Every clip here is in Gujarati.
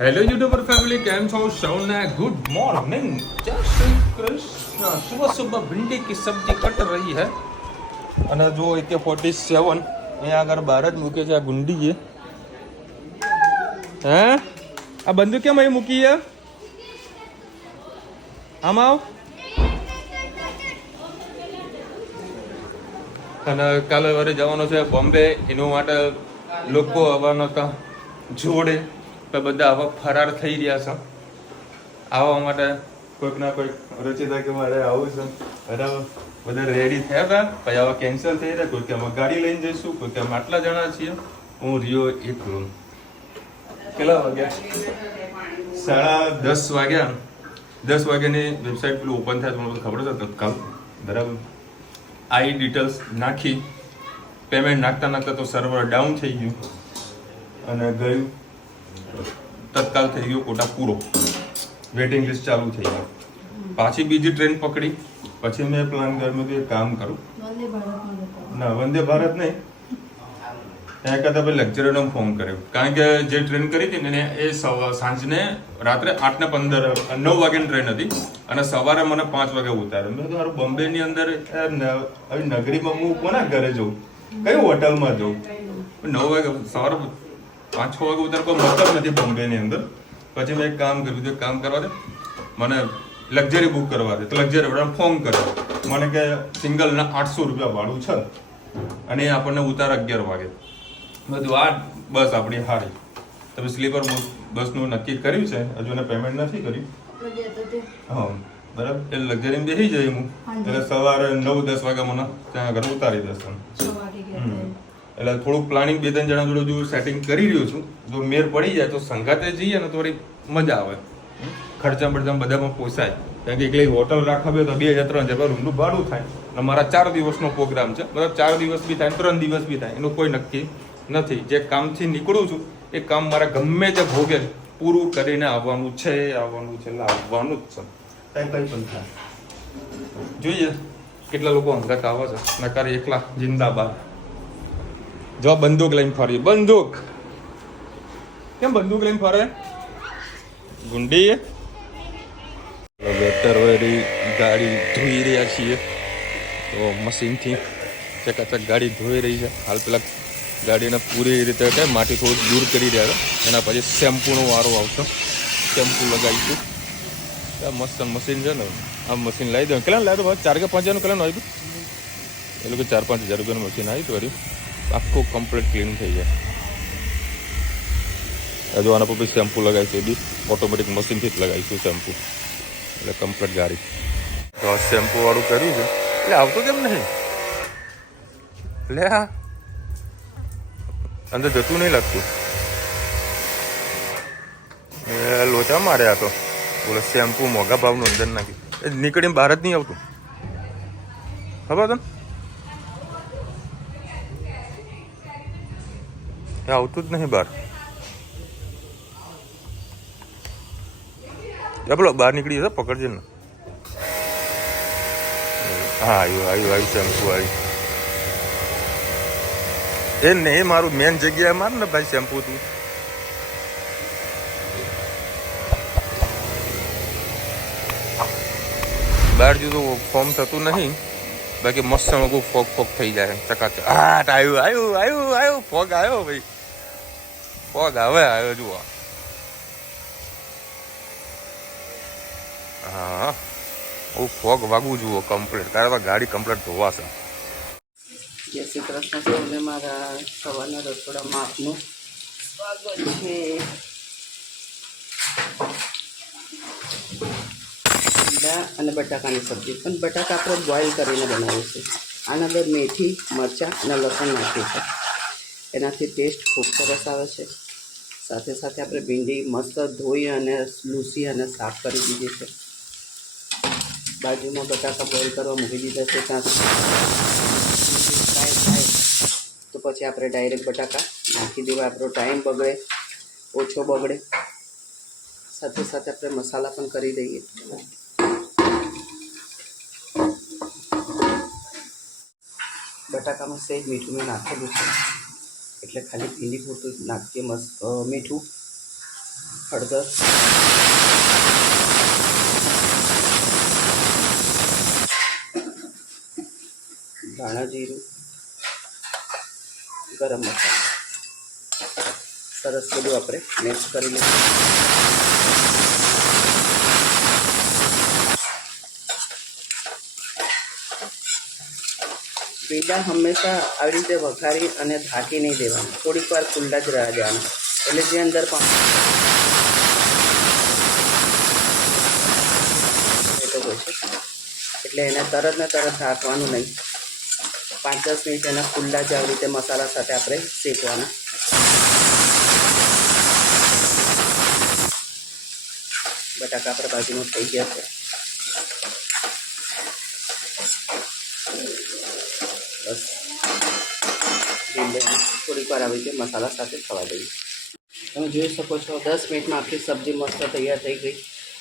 હેલો યુટ્યુબર ફેમિલી, કેમ છો? સૌને ગુડ મોર્નિંગ, જય શ્રી કૃષ્ણ। સુબહ સુબહ भिंडी की सब्जी कट रही है। અને જો AK-47 અહીંયા આગળ બહાર જ મૂકે છે। આ ગુંડી છે હે? આ બંદૂક કેમ અહીં મૂકી છે? આમ આવ। અને કાલે વારે જવાનો છે બોમ્બે, એના માટે લોકો આવવાના હતા જોડે, તો બધા આવા ફરાર થઈ રહ્યા છે। આવવા માટે કોઈક ના કોઈક રચિતા કે મારે આવું છે, બરાબર, બધા રેડી થયા હતા, પછી આવા કેન્સલ થઈ રહ્યા। કોઈ કે અમે ગાડી લઈને જઈશું, કોઈ કે અમે આટલા જણા છીએ। હું રહ્યો એકલો। કેટલા વાગ્યા? 10:30 વાગ્યા। 10 વાગ્યાની વેબસાઇટ પેલું ઓપન થાય તો મને ખબર છે તત્કાલ, બરાબર। આઈ ડિટેલ્સ નાખી, પેમેન્ટ નાખતા નાખતા તો સર્વર ડાઉન થઈ ગયું અને ગયું, તત્કાલ થઈ ગયો કોટા પૂરો, વેટિંગ લિસ્ટ ચાલુ થઈ ગઈ। પાછી બીજી ટ્રેન પકડી, પછી મેં પ્લાન કર્યું કે એક કામ કરું, ના વંદે ભારત નહીં, ત્યાં કરતાં પછી લેક્ચરરનો ફોન કર્યો, કારણ કે જે ટ્રેન કરી હતી ને એ સાંજને રાત્રે 8:15 9 વાગ્યાની ટ્રેન હતી અને સવારે મને 5 વાગે ઉતાર્યો। મેં કીધું બોમ્બેની અંદર આવી નગરીમાં હું કોના ઘરે જઉં, કઈ હોટલમાં જઉં? 9 વાગે સવારે 5-6 વાગે ઉતાર, કોઈ મતલબ નથી બોમ્બેની અંદર। પછી મેં એક કામ કર્યું, એક કામ કરવા દે મને, લક્ઝરી બુક કરવા દે। તો લક્ઝરી વાળાને ફોન કર્યો, મને કે સિંગલના 800 રૂપિયા ભાડું છે અને એ આપણને ઉતાર 11 વાગે। બધું આ બસ આપણી હારી, તમે સ્લીપર બસનું નક્કી કર્યું છે, હજુ એને પેમેન્ટ નથી કર્યું। હા બરાબર, એ લક્ઝરીમાં બેસી જાય હું, એટલે સવારે 9-10 વાગે મને ત્યાં આગળ ઉતારી દેશે। એટલે થોડુંક પ્લાનિંગ 2-3 જણા જોડે જો સેટિંગ કરી રહ્યો છું, જો મેર પડી જાય તો સંગાતે જઈએ ને થોડી મજા આવે, ખર્ચા બરચા બધામાં પોસાય। કારણ કે એકલી હોટલ રાખવા તો 2,000-3,000 રૂમનું ભાડું થાય અને મારા 4 દિવસનો પ્રોગ્રામ છે, મતલબ 4 દિવસ બી થાય 3 દિવસ બી થાય, એનું કોઈ નક્કી નથી। જે કામથી નીકળું છું એ કામ મારે ગમે તે ભોગે પૂરું કરીને આવવાનું છે એટલે આવવાનું જ છે, કંઈ પણ થાય। જોઈએ કેટલા લોકો હંગાત આવે છે, નકારે એકલા જિંદાબાદ। જો બંદૂક લઈને ફરી, બંદૂક કેમ બંદૂક લઈને ફરે ગુંડી? વેટરવાળી ગાડી ધોઈ રહ્યા છીએ, તો મશીનથી ચકાચક ગાડી ધોઈ રહી છે હાલ। પેલા ગાડીને પૂરી રીતે કે માટી થોડું દૂર કરી રહ્યા છે, એના પછી શેમ્પૂનો વારો આવશે, શેમ્પૂ લગાવીશું। મસ્ત મશીન છે ને, આ મશીન લાવી દઉં। કેટલા લાવ્યો ભાઈ? 4 કે 5 હજારનું કેટલાનું આવ્યું? એ લોકો 4-5 હજાર રૂપિયાનું મશીન આવ્યું હતું, આખું કમ્પ્લીટ ક્લીન થઈ જાય। હજુ આના પર બી શેમ્પૂ લગાવીશું, એ બી ઓટોમેટિક મશીનથી જ લગાવીશું શેમ્પૂ, એટલે કમ્પ્લીટ ગાડી। તો આ શેમ્પૂ વાળું કર્યું છે, એટલે આવતું કેમ નહીં? લે હા, અંદર જતું નહીં લાગતું, એ લોચા મારે આ તો। બોલો શેમ્પૂ મોંઘા ભાવનું અંદર નાખ્યું, એ નીકળીને બહાર જ નહીં આવતું, ખબર તને? એ આવતું જ નહીં બહાર। બોલો બહાર નીકળી જશે, પકડજે ને। હા આવ્યું શેમ્પૂ આવ્યું। એ નહીં, મારું મેન જગ્યાએ માર ને ભાઈ શેમ્પૂ તું। બહાર જતું ફોર્મ થતું નહીં, બાકી મસ્ત મોકું ફોગ થઈ જાય ચકાચક। હા આવ્યું ફોગ આવ્યો ભાઈ, ફોગ હવે આવ્યો જુઓ। હા ફોગ વાગવું જુઓ કમ્પ્લીટ, તારે તો ગાડી કમ્પ્લીટ ધોવાશે। જય શ્રી કૃષ્ણ સૌને મારા સવારના રસોડામાં આપનું સ્વાગત છે। ઈંડા અને બટાકાની સબ્જી, પણ બટાકા આપણે બોઇલ કરીને બનાવીશું। આના અંદર મેથી, મરચાં અને લસણ નાખ્યું છે, એનાથી ટેસ્ટ ખૂબ સરસ આવે છે। સાથે સાથે આપણે ભીંડી મસ્ત ધોઈ અને લૂસી અને સાફ કરી દીધી છે। બાજુમાં બટાકા બોઇલ કરવા મૂકી દીધા છે, ત્યાં ફ્રાય થાય તો પછી આપણે ડાયરેક્ટ બટાકા નાખી દેવા, આપણો ટાઈમ બગડે, ઓછો બગડે। સાથે સાથે આપણે મસાલા પણ કરી દઈએ। બટાકામાં સહેજ મીઠું મેં નાખેલું છે, એટલે ખાલી ભીંડી પૂરતું નાખીએ મીઠું। હળદર, ધાણા જીરું, ગરમ મસાલો સરસ બધું આપણે મિક્સ કરી લઈશું. ભીંડા હંમેશા આવી રીતે વઘારી અને ઢાંકી નહીં દેવાનું, થોડીક વાર ખુલ્લા જ રહેવા દેવાના, એટલે જે અંદર પાણી હોય છે એટલે એને તરત ને તરત ઢાંકવાનું નહીં. 5-10 મિનિટ એના ખુલ્લા જ આવી રીતે મસાલા સાથે આપણે શેકવાના. બટાકા આપણા બાજુમાં થઈ ગયા છે. બસ ભીંડાને થોડીક વાર આવી રીતે મસાલા સાથે થવા દઈએ. તમે જોઈ શકો છો 10 મિનિટમાં આપણી સબ્જી મસ્ત તૈયાર થઈ ગઈ.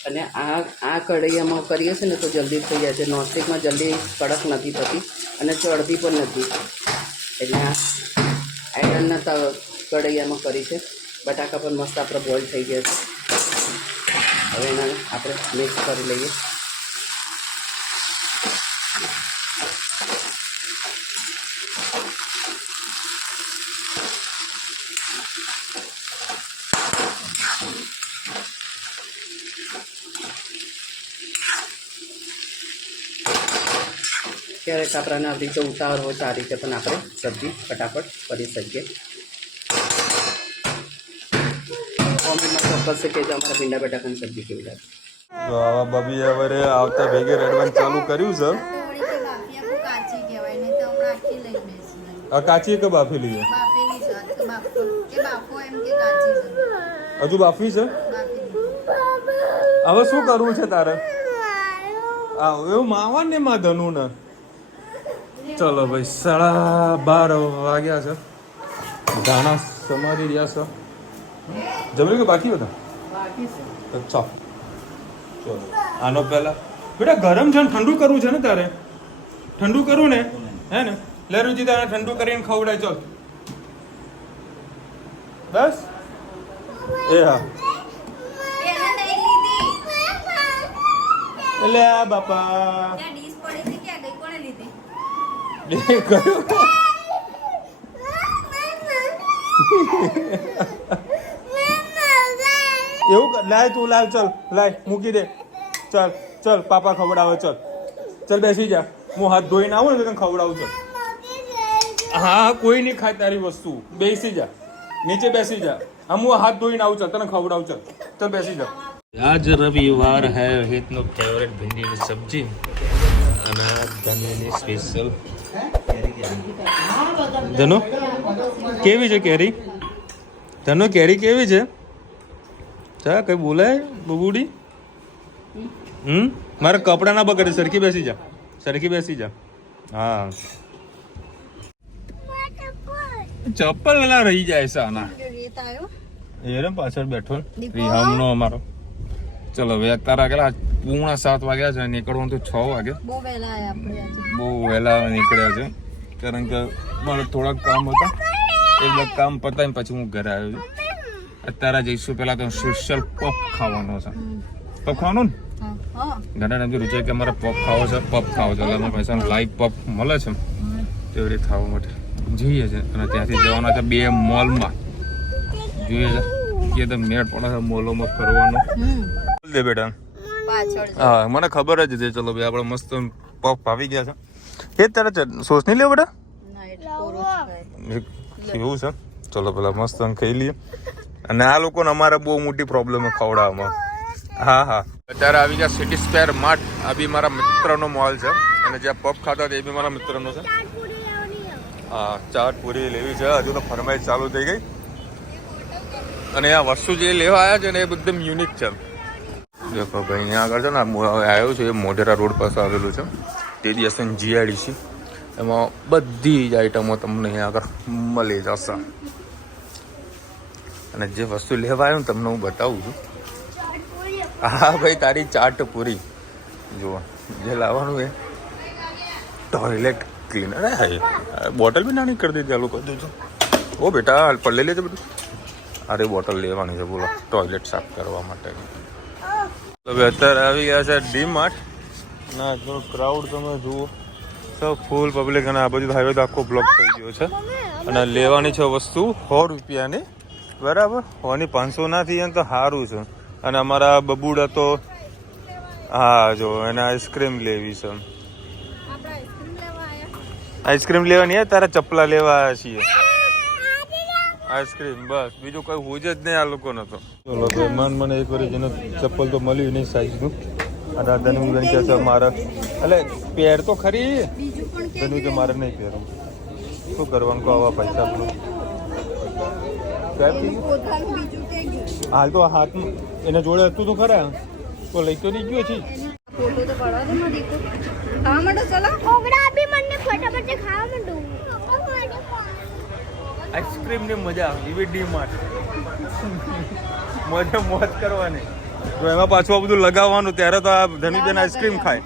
અને આ કઢાઈયામાં કરીએ છીએ ને તો જલ્દી થઈ જાય છે. નોનસ્ટિકમાં જલ્દી કડક નથી થતી અને ચડતી પણ નથી. એટલે આ આયરનના કઢાઈયામાં કરી છે. બટાકા પણ મસ્ત આપણે બોઇલ થઈ ગયા છે. હવે એને આપણે મિક્સ કરી લઈએ. ક્યારેક આપણાને આવી રીતે ઉતાવળ હોય તો આ રીતે પણ આપણે સબ્જી ફટાફટ કરી શકીએ. કોમેન્ટમાં ચોક્કસ છે કે અમારા ભીંડા બટાકાની સબ્જી કેવી લાગે. તો આવા બબી હવે આવતા ભેગે રેડવાનું ચાલુ કર્યું છે. આ કાચી કે બાફી લઈએ? હજુ બાફી છે. હવે શું કરવું છે તારે? એવું માવા ને માં ધનુ ને. ચલો ભાઈ 12:30 વાગ્યા છે. ધાણા સમારી રહ્યા છે. જમરી કે બાકી હતા? અચ્છા ચલો આનો પહેલા બેટા ગરમ છે ને ઠંડુ કરવું છે ને તારે? ઠંડુ કરવું ને હે ને? લે રુચિ તારે ઠંડુ કરીને ખવડાય. ચલ બસ એ હા એટલે આ બાપા એવું લાય તું લાવ. ચલ લાય મૂકી દે. ચલ ચલ પાપા ખવડાવે. ચલ ચલ બેસી જા. હું હાથ ધોઈને આવું ને તો તને ખવડાવું. ચલ હા કોઈ નહીં ખાય તારી વસ્તુ. બેસી જા નીચે બેસી જા. હું હાથ ધોઈને આવું. ચલ તને ખવડાવું. ચલ ચલ બેસી જા. આજ રવિવાર હે. હિતનો ફેવરેટ ભીંડીની સબ્જી અને ધનની સ્પેશિયલ. ધનો કેવી છે કેરી? ધનો કેરી કેવી છે? ચા કઈ બોલાય બબુડી? મારા કપડા ના બગડે. સરખી બેસી જા. સરખી બેસી જા. હા ચપ્પલ ના રહી જાય છે આના. એ પાછળ બેઠો રિહામનો અમારો. ચલો હવે અત્યારે કેટલા? 7:30 વાગ્યા છે. નીકળવાનું તો 6 વાગે. બહુ વહેલા નીકળ્યા છે કારણ કે મારે થોડાક કામ હતા. એ બધા કામ પતાવીને પછી હું ઘરે આવ્યો છું. અત્યારે જઈશું પેલા તો સ્પેશિયલ પફ ખાવાનો છે. પફ ખાવાનો ને ઘણા ટાઈમથી રૂચે કે અમારે પફ ખાવો છે. પફ ખાવો છે એટલે અમારે પૈસા લાઈવ પફ મળે છે તેવી રીતે ખાવા માટે જોઈએ છે. અને ત્યાંથી જવાના છે 2 મોલમાં. જોઈએ છે કે મેળ પડે છે મોલોમાં ફરવાનો. દે બેટા. હા મને ખબર જ હતી. ચલો ભાઈ આપણે મસ્ત પફ આવી ગયા છે. એ તારે સોસ નહીં લેવો બેટા? એવું છે. ચલો પેલા મસ્ત ખાઈ લઈએ. અને આ લોકોને અમારે બહુ મોટી પ્રોબ્લેમ ખવડાવવામાં. હા હા અત્યારે આવી ગયા સિટી સ્ક્વેર માર્ટ. આ બી મારા મિત્રનો મોલ છે અને જ્યાં પફ ખાતા એ બી મારા મિત્રનો છે. હા ચાટ પૂરી લેવી છે. હજુ તો ફરમાઈશ ચાલુ થઈ ગઈ. અને આ વસ્તુ જે લેવા આવ્યા છે ને એ એકદમ યુનિક છે. દેખો ભાઈ અહીંયા આગળ છે ને આવ્યો છે એ મોઢેરા રોડ પાસે આવેલું છે. TDSN GIDC. એમાં બધી જ આઈટમો તમને અહીંયા આગળ મળી જશે. અને જે વસ્તુ લેવા આવ્યો ને તમને હું બતાવું છું. હા ભાઈ તારી ચાટ પૂરી જુઓ. જે લાવવાનું એ ટોયલેટ ક્લીનર. બોટલ બી નાની કરી દીધી આ લોકો. ઓ બેટા પર લઈ લેજે બધું. અરે બોટલ લેવાની છે બોલો ટોયલેટ સાફ કરવા માટે. હવે અત્યારે આવી ગયા છે ડી-માર્ટ ના જો ક્રાઉડ તમે જુઓ સબ ફૂલ પબ્લિક અને આ બાજુ હાઈવે તો આખો બ્લોક થઈ ગયો છે અને લેવાની છે વસ્તુ 100 રૂપિયાની બરાબર 100ની 500 ના થઈ તો સારું છે. અને અમારા બબુડા તો હા જો એને આઈસ્ક્રીમ લેવી છે. આઈસ્ક્રીમ લેવાની તારા ચપલા લેવા આવ્યા છીએ આઈસ્ક્રીમ બસ બીજું કોઈ હોય જ નહીં આ લોકોને તો. ચલો ભાઈ મને એક વાર જેને ચપ્પલ તો મળ્યું નહીં સાઈઝનું અને ધનુ બેન કહે છે મારે એટલે પહેર તો ખરી ધનુ કે મારે નહીં પહેરવું શું કરવાનું કહો આવા પૈસા આપણું હાલ તો હાથમાં એના જોડે હતું તો ખરા તો લઈ તો નહીં ગયો છે. ફોટો તો પાડવા દે મારી કો ખાવા માંડો ચલો ઓગડા બી મને ફટાફટ ખાવા માંડો આઈસ્ક્રીમ ની મજા એવી ડી-માર્ટ મજા મોજ કરવાની તો એમાં પાછું આ બધું લગાવવાનું ત્યારે તો આ ધનુબેન આઈસ્ક્રીમ ખાય.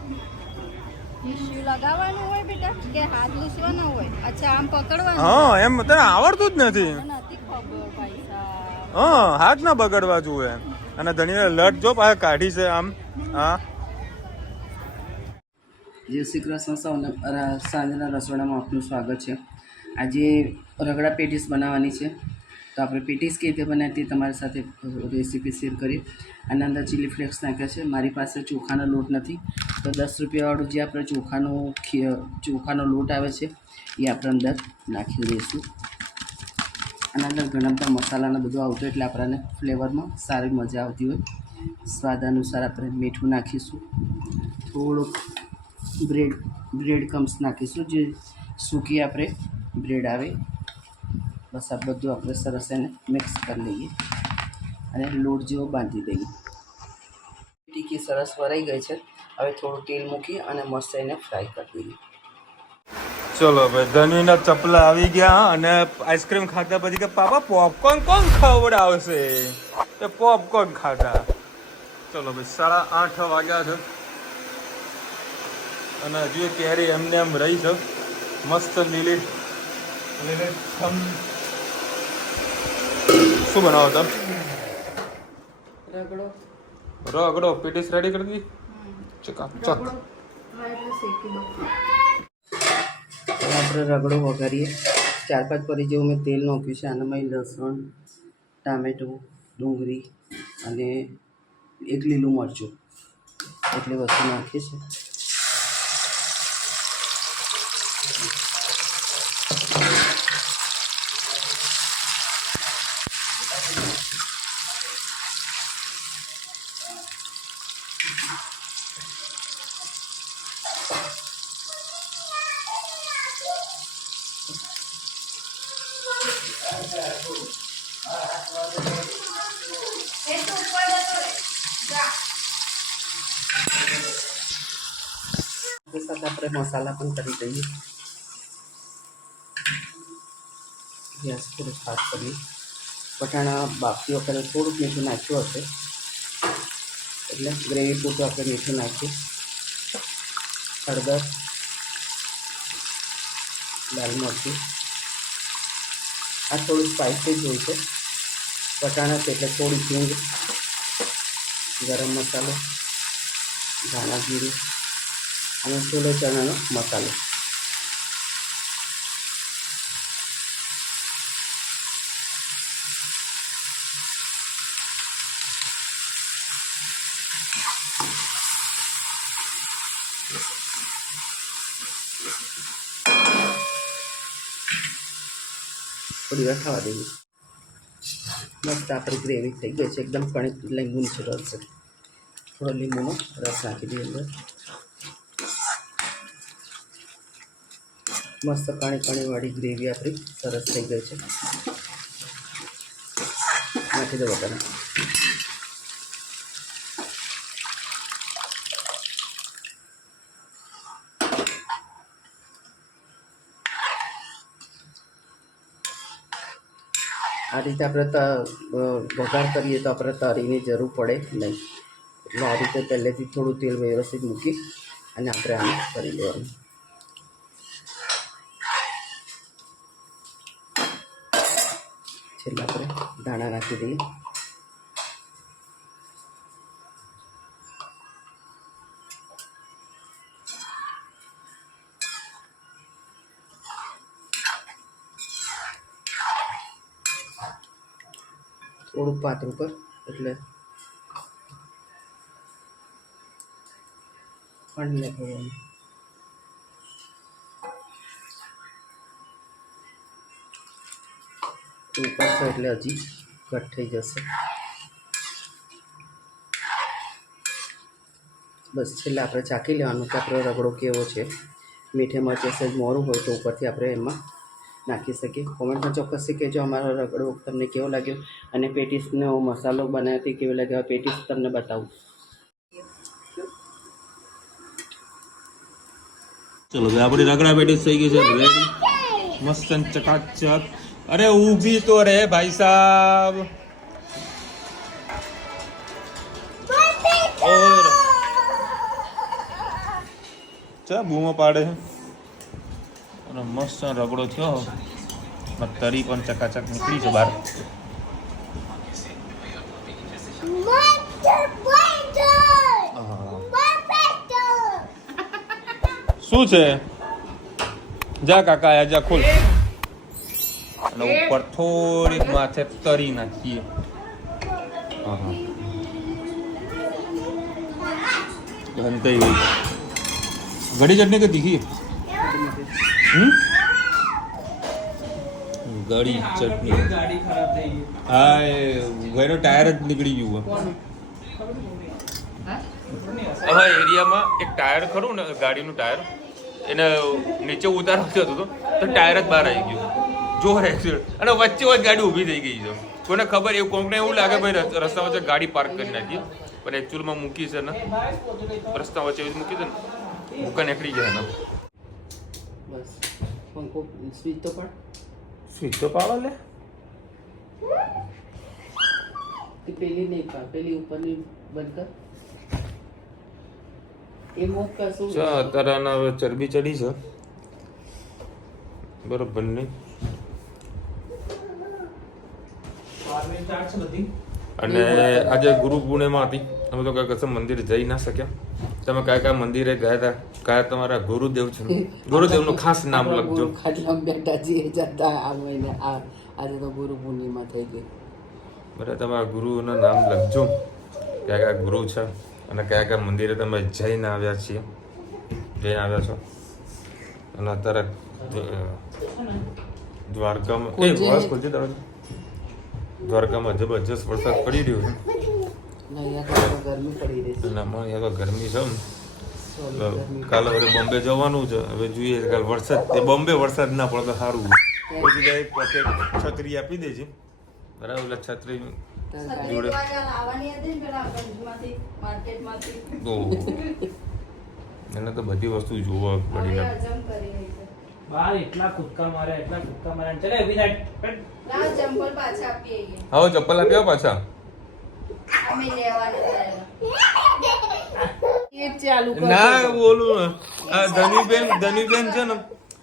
ટીશ્યુ લગાવવાનું હોય બેટા કે હાથ લૂસવાનો હોય? અચ્છા આમ પકડવાનું? હા એમ તને આવડતું જ નથી. નથી ખબર ભાઈ સાહેબ. હા હાથ ના બગડવા જોઈએ. અને ધણીને લટ જો પાછા કાઢી છે આમ હા. જય શ્રી કૃષ્ણ સૌને સાંજના રસોડામાં આપનું સ્વાગત છે. આજે રગડા પેટીસ બનાવવાની છે તો આપણે પેટીસ કેવી રીતે બનાવી તે તમારી સાથે રેસીપી શેર કરીએ. આના અંદર ચીલી ફ્લેક્સ નાખ્યા છે. મારી પાસે ચોખાનો લોટ નથી તો 10 રૂપિયાવાળું જે આપણે ચોખાનો લોટ આવે છે એ આપણે અંદર નાખી દઈશું. આના અંદર ઘણા બધા મસાલાને બધું આવતું એટલે આપણને ફ્લેવરમાં સારી મજા આવતી હોય. સ્વાદ અનુસાર આપણે મીઠું નાખીશું, થોડુંક બ્રેડ કમ્સ નાખીશું જે સૂકી આપણે બ્રેડ આવે બસ આ બધું આપણે સરસ એને મિક્સ કરી લઈએ અને લોટ જેવો બાંધી દઈએ. ટીકી સરસ વરાઈ ગઈ છે. હવે થોડું તેલ મૂકી અને મસ્ત એને ફ્રાય કરી દઈએ. ચલો ભાઈ ધનુના ચપલા આવી ગયા અને આઈસ્ક્રીમ ખાધા પછી કે પાપા પોપકોર્ન કોણ ખવડાવશે એ પોપકોર્ન ખાધા. ચલો ભાઈ 8:30 વાગ્યા છે અને હજુ કેરી એમને એમ રહી છે મસ્ત લીલી શું બનાવો તમે? રગડો પેટીસ રેડી કરી દીધી ચક આપણે રગડો વઘારીએ. 4-5 પરી જેવું મેં તેલ નાખ્યું છે. આનામાં લસણ, ટામેટું, ડુંગળી અને એક લીલું મરચું એટલી વસ્તુ નાખી છે. સાથે આપણે મસાલા પણ કરી દઈએ. ગેસ થોડું ફાસ્ટ કરીએ. વટાણા બાફતી વખતે થોડુંક મીઠું નાખ્યું હશે એટલે ગ્રેવી પૂરતું આપણે મીઠું નાખીએ. હળદર, લાલ મરચું આ થોડું સ્પાઇસી જ હોય છે. વટાણા છે એટલે થોડી હિંગ, ગરમ મસાલો, ધાણા જીરું અને છોલે ચણાનો મસાલો. થોડી વાર ખાવા દઈએ. મસ્ત આપણી ગ્રેવી થઈ ગઈ છે. એકદમ લીંબુનો રસ છે. થોડો લીંબુનો રસ નાખી દઈએ અંદર. મસ્ત પાણીવાળી ગ્રેવી આપણી સરસ થઈ ગઈ છે. નાખી દો બટાકા. આ રીતે આપણે વઘાર કરીએ તો આપણે તરીની જરૂર પડે નહીં એટલે આ રીતે પહેલેથી થોડું તેલ વ્યવસ્થિત મૂકી અને આપણે આને કરી લેવાનું. છેલ્લે આપણે ધાણા નાખી દઈએ. થોડુંક પાતળું કર એટલે પાણી નાખવાનું. ઉકળશે એટલે હજી ઘટ થઈ જશે. બસ છેલ્લે આપણે ચાખી લેવાનું કે આપણો રગડો કેવો છે. મીઠે મરચે સહેજ મોરું હોય તો ઉપરથી આપણે એમાં નાખી શકીએ. કોમેન્ટમાં ચોક્કસથી કહેજો અમારો રગડો તમને કેવો લાગ્યો અને પેટીસનો મસાલો બનાવતી કેવો લાગ્યો. પેટીસ તમને બતાવું. ચલો આપણી રગડા પેટીસ થઈ ગઈ છે રેડી, મસ્ત ચકાચક. અરે ઊભી તો રે ભાઈ સાહેબ. ચા બૂમો પાડે છે. અને મસ્ત રગડો થયો, તરી પણ ચકાચક નીકળી છે બહાર. શું છે? જા કાકા આયા, જા ખોલ. અને ઉપર થોડીક માથે તરી નાખીએ. ઘડી ચટણી કે તીખી? ગળી ચટણી. હા, એ ઘરનો ટાયર જ નીકળી ગયું. અમારા એરિયામાં એક ટાયર ખરું ને, ગાડીનું ટાયર, એને નીચે ઉતારવા જતો હતો તો ટાયર જ બહાર આવી ગયું. જોર એક્સિડન્ટ. અને વચ્ચે વચ્ચે ગાડી ઊભી થઈ ગઈ છે. કોને ખબર, એવું કોઈને એવું લાગે ભાઈ રસ્તા વચ્ચે ગાડી પાર્ક કરી નાખી, પણ એકચ્યુઅલમાં મૂકી છે ને રસ્તા વચ્ચે મૂકી છે ને, મૂકા નીકળી જાય ને. બસ પંખો સ્વિચ તો પણ સ્વિચ તો પાડો લે. પેલી નહીં પા, પેલી ઉપરની બંધ કર. એ મૂક કશું અત્યારે આના હવે ચરબી ચડી છે બરોબર નહીં. અને આજે ગુરુ પૂર્ણિમા હતી, અમે તો કઈ મંદિર જઈ ના શક્યા. તમે કયા કયા મંદિરે ગયા હતા, કયા તમારા ગુરુદેવ છે, ગુરુદેવનું ખાસ નામ લખજો. ખાટલામાં બેઠા છીએ જતા આ મહિને. આજે તો ગુરુ પૂર્ણિમા થઈ ગઈ. બરાબર, તમારા ગુરુનું નામ લખજો, કયા કયા ગુરુ છે અને કયા કયા મંદિરે તમે જઈને આવ્યા છો. અને અત્યારે દ્વારકામાં દ્વારકામાં જબરજસ્ત વરસાદ પડી રહ્યો છે. ગરમી પડી રહી છે. અને અમારે અહીંયા તો ગરમી છે. કાલે વડે બોમ્બે જવાનું છે, હવે જોઈએ કાલે વરસાદ. બોમ્બે વરસાદ ના પડે તો સારું. પછી એક પોકેટ છત્રી આપી દે છે બરાબર, એટલે છત્રી જોડે એને તો બધી વસ્તુ જોવા પડી. બાર એટલા કૂદકા મારે ચલે એવી સાઈડ લાવ ચંપલ પાછા આપી આઈએ. આવો ચપ્પલ આપ્યા પાછા. અમે લેવાના એ ચાલુ કર. ના બોલું ને, આ ધનીબેન છે ને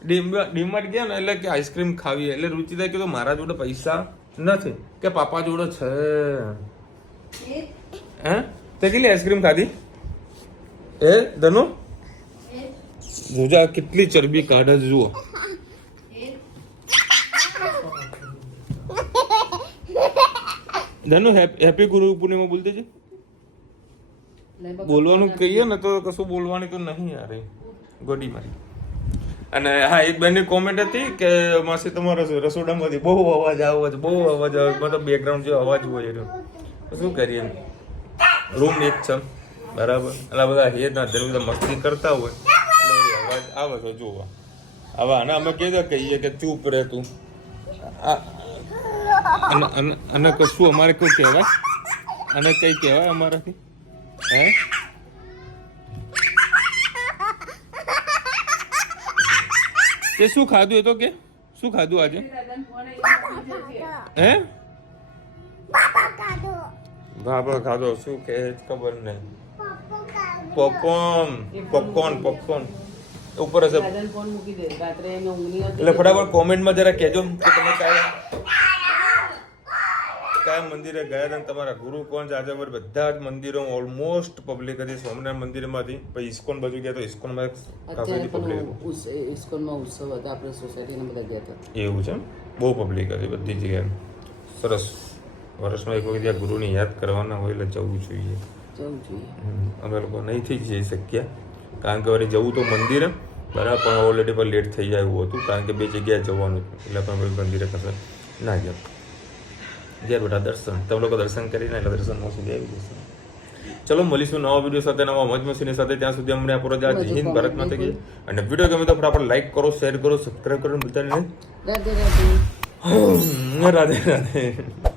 ડીમાર્ટ ગયા ને એટલે કે આઈસ્ક્રીમ ખાવી, એટલે રુચિતા કીધું મારા જોડે પૈસા નથી, કે પાપા જોડે છે. હે તે કેટલી આઈસ્ક્રીમ ખાધી એ ધનુ? જોજા કેટલી ચરબી કાઢે જુઓ. ધનુ હેપી ગુરુ પૂર્ણિમા બોલતી છે. બોલવાનું કહીએ ને તો કશું બોલવાની તો નહીં યાર, ગોડી મારી. અને હા, એક બેનની કોમેન્ટ હતી કે માસી તમારા રસોડામાંથી બહુ અવાજ આવે છે, મતલબ બેકગ્રાઉન્ડ જેવો અવાજ હોય રહ્યો. શું કરીએ, રૂમ એક છે બરાબર, એટલે બધા હેર ના ધર્મ બધા મસ્તી કરતા હોય એટલે અવાજ આવે છે જોવા. હવે આને અમે કહીએ કે ચૂપ રહે તું. અને કશું અમારે કઈ કહેવાય, અને કઈ કહેવાય અમારાથી? હે તે શું ખાધું? એ તો કે શું ખાધું આજે? હે બાબા ખાધો શું કે ખબર નહીં. પોપકોર્ન ઉપર હશે. એટલે ફટાફટ કોમેન્ટમાં જરા કહેજો કે તમે કયા મંદિરે ગયા હતા ને તમારા ગુરુ કોણ છે? આજે અમારે બધા જ મંદિરો ઓલમોસ્ટ પબ્લિક હતી. સ્વામિનારાયણ મંદિરમાંથી પછી ઇસ્કોન બાજુ ગયા તો ઇસ્કોનમાં કાફી પબ્લિક હતી. ઇસ્કોનમાં ઉત્સવ હતા, આપણે સોસાયટીના બધા ગયા હતા. એવું છે, બહુ પબ્લિક હતી બધી જગ્યાએ. સરસ. વર્ષમાં એક વખત ત્યાં ગુરુને યાદ કરવાના હોય એટલે જવું જોઈએ. જવું જોઈએ. અમે લોકો નહીંથી જઈ શક્યા કારણ કે વળી જવું તો મંદિરે બરાબર, પણ ઓલરેડી પણ લેટ થઈ જાય એવું હતું કારણ કે 2 જગ્યાએ જવાનું હતું એટલે પણ પછી મંદિરે કશે ના ગયા. ગયા બેટા દર્શન, તમે લોકો દર્શન કરીને એટલે દર્શનમાં સુધી આવી જશે. ચલો મળીશું નવા વિડીયો સાથે, નવા મોજ મસ્તીની સાથે. ત્યાં સુધી અમને આપણો જય હિન્દ, ભારત માતા કી જય. અને વિડીયો ગમે તો આપણે લાઈક કરો, શેર કરો, સબસ્ક્રાઈબ કરો, બધાને રાધે રાધે. રાધે રાધે.